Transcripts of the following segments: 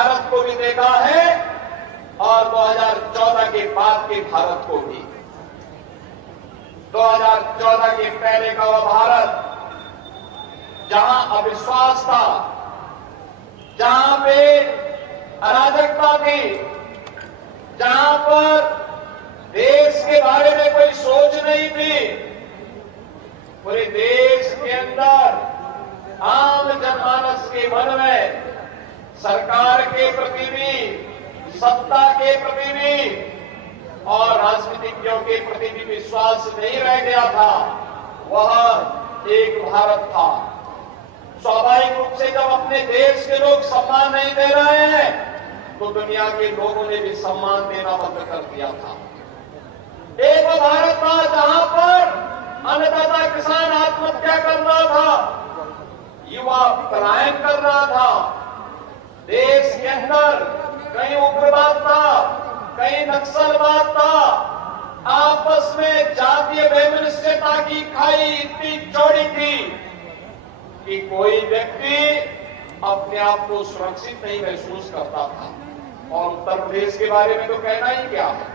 भारत को भी देखा है और 2014 के बाद के भारत को भी। 2014 के पहले का वह भारत जहां अविश्वास था, जहां पे अराजकता थी, जहां पर देश के बारे में कोई सोच नहीं थी, पूरे देश के अंदर आम जनमानस के मन में सरकार के प्रति भी, सत्ता के प्रति भी और राजनीतिज्ञों के प्रति भी विश्वास नहीं रह गया था। वह एक भारत था। स्वाभाविक रूप से जब अपने देश के लोग सम्मान नहीं दे रहे हैं तो दुनिया के लोगों ने भी सम्मान देना बंद कर दिया था। एक वो भारत था जहां पर अन्नदाता किसान आत्महत्या कर रहा था, युवा पलायन कर रहा था, देश के अंदर कहीं उग्रवाद था, कहीं नक्सलवाद था, आपस में जातीय वैमनस्यता की खाई इतनी चौड़ी थी कि कोई व्यक्ति अपने आप को सुरक्षित नहीं महसूस करता था। और उत्तर प्रदेश के बारे में तो कहना ही क्या है,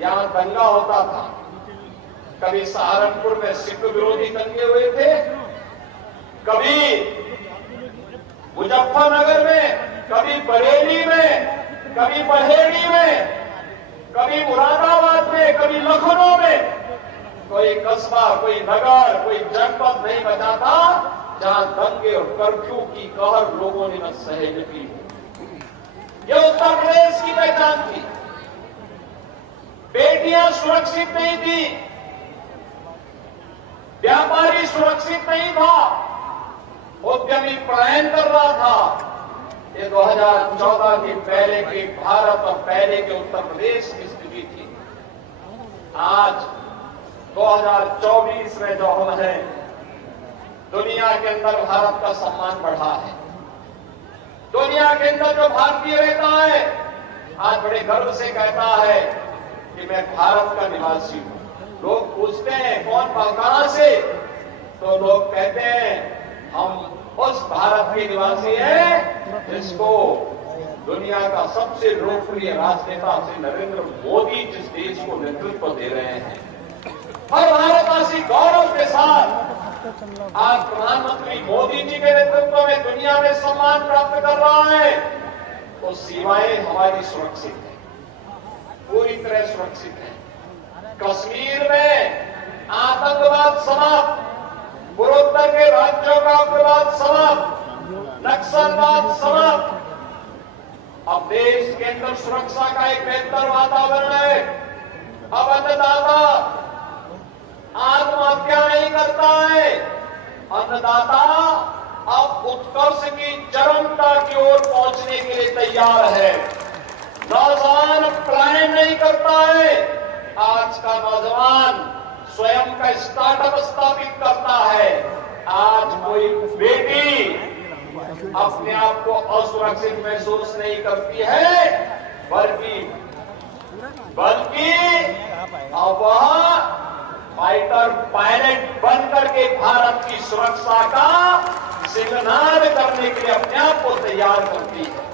यहां दंगा होता था। कभी सहारनपुर में सिख विरोधी दंगे हुए थे, कभी मुजफ्फरनगर में, कभी बरेली में, कभी बहेड़ी में, कभी मुरादाबाद में, कभी लखनऊ में। कोई कस्बा, कोई नगर, कोई जनपद नहीं बचा था जहां दंगे और कर्फ्यू की कहर लोगों ने न सहे की। यह उत्तर प्रदेश की पहचान थी। बेटियां सुरक्षित नहीं थी, व्यापारी सुरक्षित नहीं था, उद्यमी पलायन कर रहा था। ये 2014 के पहले के भारत और पहले के उत्तर प्रदेश की स्थिति थी। आज 2024 में जो हम हैं, दुनिया के अंदर भारत का सम्मान बढ़ा है। दुनिया के अंदर जो भारतीय रहता है आज बड़े गर्व से कहता है कि मैं भारत का निवासी हूं। लोग पूछते हैं कौन कहां से, तो लोग कहते हैं हम उस भारत के निवासी हैं जिसको दुनिया का सबसे लोकप्रिय राजनेता श्री नरेंद्र मोदी जिस देश को नेतृत्व दे रहे हैं। हर भारतवासी गौरव के साथ आज प्रधानमंत्री मोदी जी के नेतृत्व में दुनिया में सम्मान प्राप्त कर रहा है। तो सीमाएं हमारी सुरक्षित है, पूरी तरह सुरक्षित है। कश्मीर में आतंकवाद समाप्त, पूर्वोत्तर के राज्यों का उग्रवाद समाप्त, नक्सलवाद समाप्त। अब देश के अंदर सुरक्षा का एक बेहतर वातावरण है। अब अन्नदाता आत्महत्या नहीं करता है, अन्नदाता अब उत्कर्ष की चरमता की ओर पहुंचने के लिए तैयार है। नौजवान पलायन नहीं करता है। आज का नौजवान स्वयं का स्टार्टअप स्थापित करता है। आज कोई बेटी अपने आप को असुरक्षित महसूस नहीं करती है, बल्कि अब वह फाइटर पायलट बनकर के भारत की सुरक्षा का सिग्नल करने के लिए अपने आप को तैयार करती है।